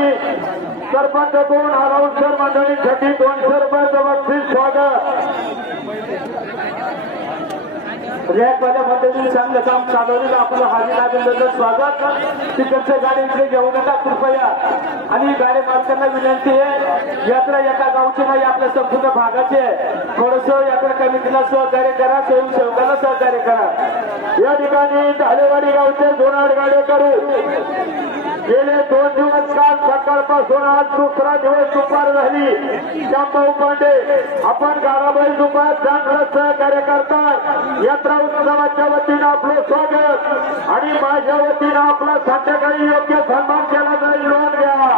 आणि सरपंच 2 आराऊसर मंडळींसाठी 200 रुपयाचं बक्षीस स्वागत. रॅकवाल्या मंडळी चांगलं काम चालवलेलं आपलं हाजी अभिनंदन स्वागत. तिकडच्या गाडी इकडे घेऊ नका कृपया. आणि गाडी मालकांना विनंती आहे, यात्रा एका गावची नाही आपल्या संपूर्ण भागाची आहे. थोडस यात्रा कमिटीला सहकार्य करा, स्वयंसेवकाला सहकार्य करा. या ठिकाणी ढालेवाडी गावचे 2 आडगाडे करू. गेले 2 दिवस काल सकाळपासून आज दुसरा दिवस दुपार झाली. श्यामभाऊ पांडे आपण गाराबाई दुपार चांगलं सहकार्य करतात. यात्रा उत्सवाच्या वतीनं आपलं स्वागत आणि माझ्या वतीनं आपला संध्याकाळी योग्य सन्मान केला जाईल. नोंद घ्या.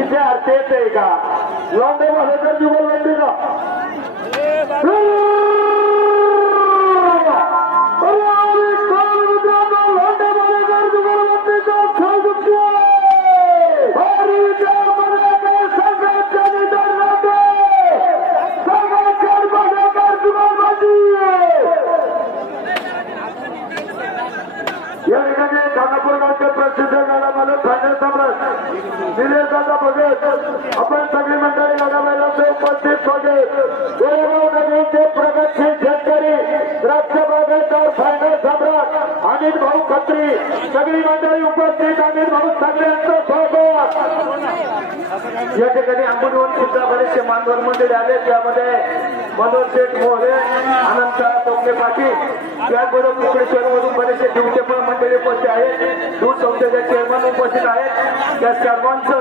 इथे अर्थ येत आहे का? लॉंडे मध्ये तर जुगल बनते का? या ठिकाणी खानापूर गावचे प्रसिद्ध गाडा मालक फायनल सम्राट निलेशदादा भगत आपण सगळी मंडळी गाडाबाईलांचे उपस्थित स्वागत. गोरेगाव नगरीचे प्रगतशील शेतकरी द्राक्ष बागायतदार फायनल सम्राट अनिल भाऊ खत्री सगळी मंडळी उपस्थित. अनिल भाऊ सगळ्यांचं स्वागत. या ठिकाणी आंबोलीहून सुद्धा बरेचसे मानवर मंडळी आले. त्यामध्ये मनोज शेठ मोरे, अनंत टोपे पाटील, त्याचबरोबर कुकडेश्वरमधून बरेचसे दिवसेपण मंडळी उपस्थित आहेत. दूध संस्थेचे चेअरमन उपस्थित आहेत. त्या सर्वांचं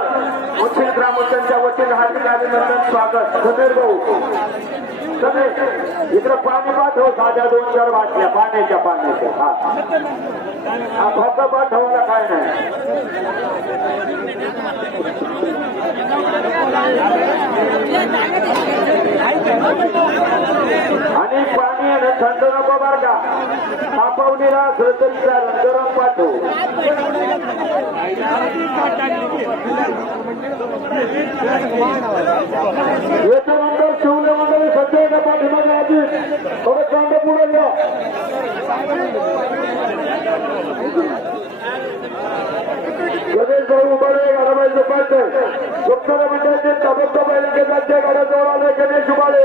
उच्चिल ग्रामस्थांच्या वतीने हार्दिक अभिनंदन स्वागत. समीर भाऊ सगळे इकडे पाणी पाठव. साध्या 2-4 बाटल्या पाण्याच्या. हा फक्त पाठवायला काय नाही. आणि पाणी आहे थंड नको बर का. तापवणीला असलं तरी गरम पाठवू. याच्यानंतर शिवले मंडळी सध्या एका पाठीमागे आधी थोडं कांदा पुढे घ्या. गणेश भाऊ उभाळे गाडाबाईचं पाहिजे. गुप्ताला मंडळाचे ताबडतोब बैलके जाते गाड्याजवळ आले. गणेश उभाळे